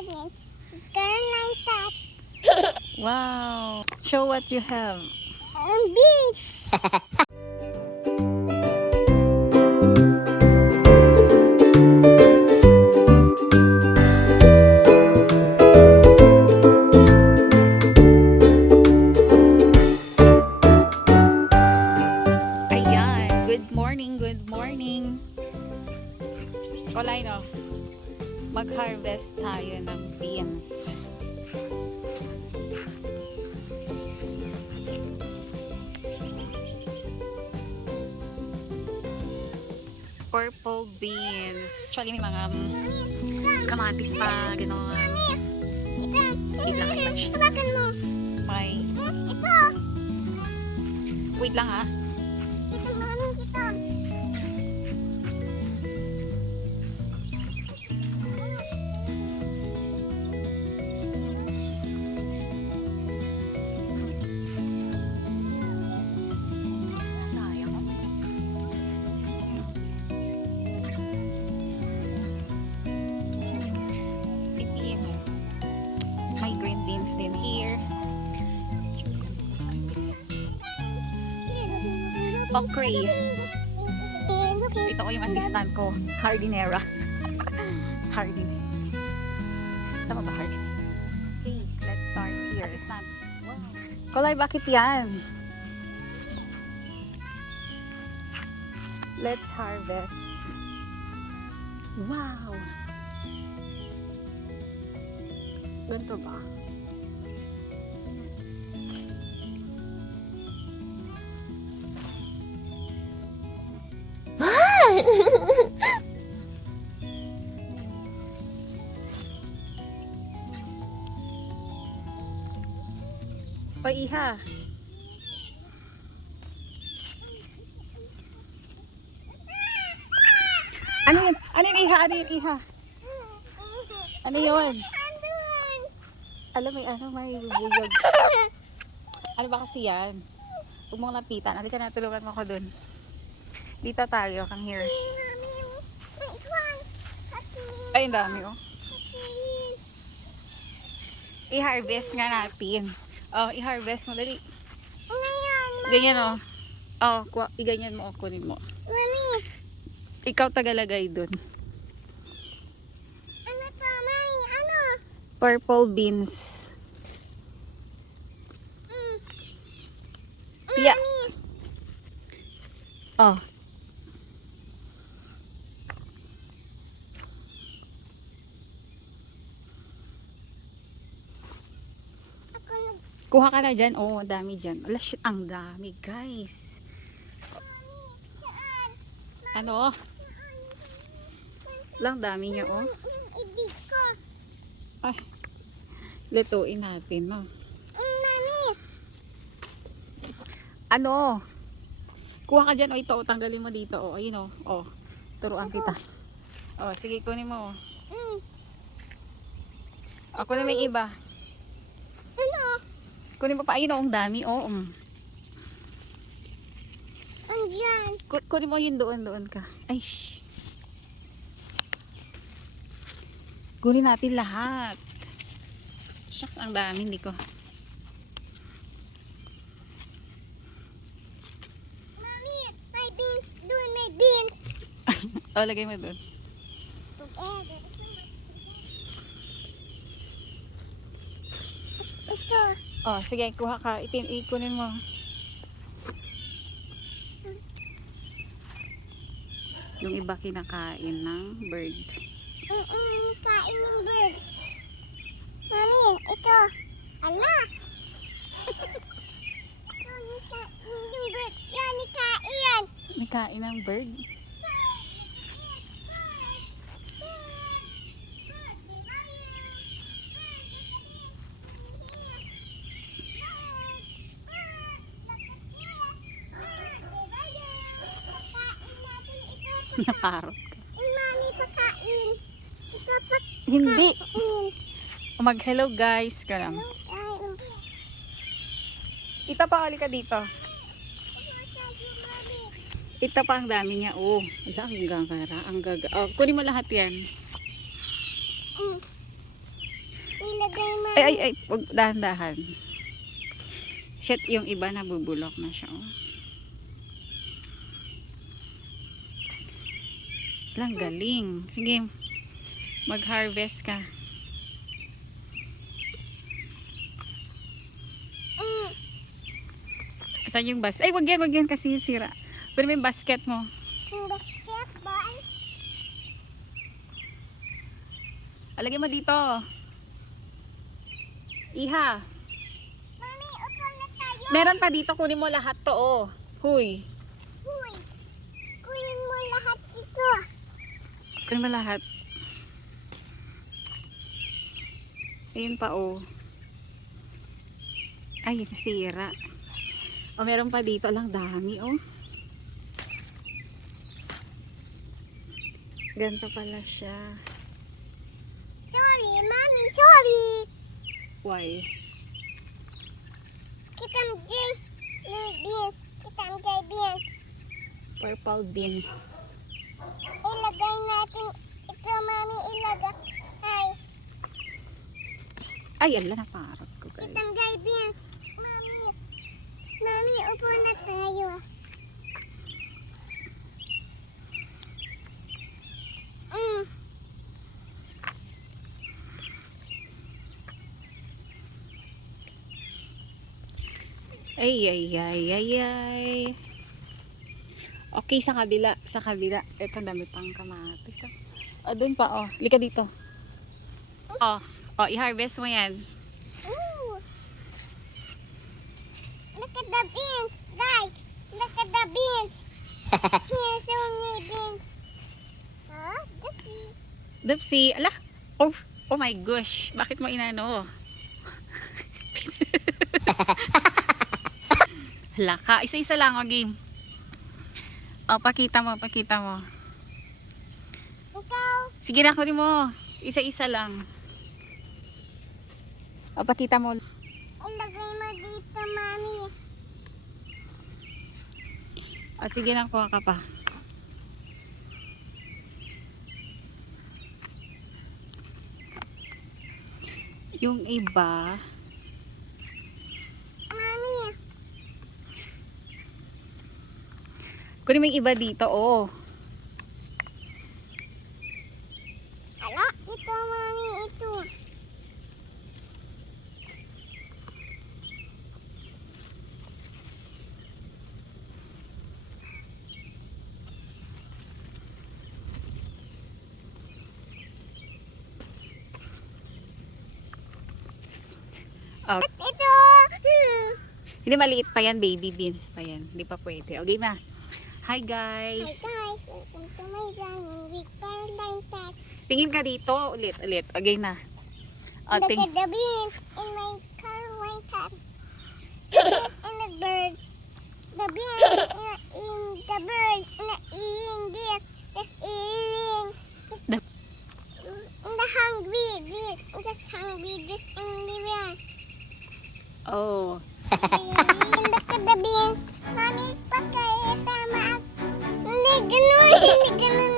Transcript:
garden. Garden like that. Wow. Show what you have. Bees. Ayan. Good morning. Good morning. Kulay, no? Mag-harvest tayo ng beans. Purple beans. Actually, may mga kamatis pa, gano'n. Ilang pa siya. Hawakan mo. May... Ito. Wait lang, ha? Ito, mami. Ito. Sayang. Pipiliin mo. May green beans din here. Okra. Ito ko yung assistant ko. Hardinera. Hardin. Tama ba hardin? Okay, let's start here. Assistant. Wow. Kulay, bakit yan? Let's harvest. Wow. Ganito ba? O, iha. Ano yun? Ano yun, iha? Ano yun, iha? Ano yun? Andun. Alam mo, may bubuyog. Ano ba kasi yan? Huwag mong lapitan. Halika na, tulungan mo ko dun. Dito tayo, come here. Mami, may ikwan. Hatiin. Ay, ang dami, oh. Hatiin. I-harvest nga natin. Oh, i-harvest mo, dali. Ano yan, Ganyan, oh. Oh, i-ganyan mo, kunin mo. mami? Ikaw tagalagay dun. Ano to, mami? Ano? Purple beans. Mami. Yeah. Oh. Ako nag... Kuha ka na dyan. Oh, ang dami dyan. Ala, shit, ang dami, guys. Saan? Ano? Lang dami niya, oh. Ibig ko. Ay, lutuin natin, no. Mami. Ano? Kuha ka dyan, oh, ito, oh, tanggalin mo dito, oh, ayun, oh. Oh, turuan kita. Oh, sige, kunin mo, oh. Oh, kunin mo yung iba. Ano? Kunin mo pa, ayun, oh, ang dami, oh. Andyan. Kunin mo yun doon ka. Ay, shh. Kunin natin lahat. Shucks, ang dami, hindi ko. Mami, may beans. Doon may beans. Oh, lagay mo doon. Ito. Oh, sige, kuha ka. Ikunin mo. Yung iba kinakain ng bird. Kain ng bird. Mami, ito. Ala. Mami, kain ng bird. Yan, ikain. May kain ng bird. Naparot ka. Mami, pakain. Ito Hindi. pakain. Mag-hello guys. Karam. Kain. Ito pa, ka dito. Ito pa ang dami niya. Oh, ang gagara. Ang gaga. Oh, kunin mo lahat yan. Ilagay mo. Ay, wag, dahan-dahan. Shit, yung iba nabubulok na siya, oh. Lang galing. Sige, mag-harvest ka. Saan yung basket? Ay, wag yan kasi sira. Pero may basket mo. Yung basketball. Alagay mo dito. Iha. Mami, upo na tayo. Meron pa dito. Kunin mo lahat to, oh. Huy. Huy. Kunin mo lahat ito. Kunin mo lahat. Ayun pa, oh. Ay, nasira. Oh, meron pa dito. Lang dami, oh. Ganito pala siya. Sorry, Mami, sorry. Why? Kitam J. Beans. Kitam J beans. Purple beans. Ilagay natin ito, Mami. Ilagay. Ay, ala, naparot ko, guys. Kitam J beans. Mami. Mami, upo na tayo. Ay. Okay, sa kabila. Sa kabila. Ito, dami pang kamatis. Oh, dun pa, oh. Lika dito. Oh, i-harvest mo yan. Ooh. Look at the beans, guys. Look at the beans. Here's only beans. Huh? Dupsi. Ala. Oh my gosh. Bakit mo inano? Laka. Isa-isa lang, game. Oh, pakita mo. Ikaw. Sige na, kunin mo. Isa-isa lang. Oh, pakita mo. Ilagay mo dito, Mami. Oh, sige na, kuha ka pa. Yung iba, Mami. kunin mo yung iba dito, oh. Ala, ito, Mami, ito. Oh. Ito. Hindi, maliit pa yan, baby beans pa yan. Hindi pa pwede. Okay na. Hi Hi guys. guys, welcome to my channel with Caroline Cat. Tingin ka dito. Ulit. Okay na. Oh, Look at the beans in my Caroline Cat. And the bird. The beans in the bird. Eating this. Just eating. The hungry. This. Just hungry. This only one. Oh. Look at the beans. Mami, pagkaya tama. Hindi ganun.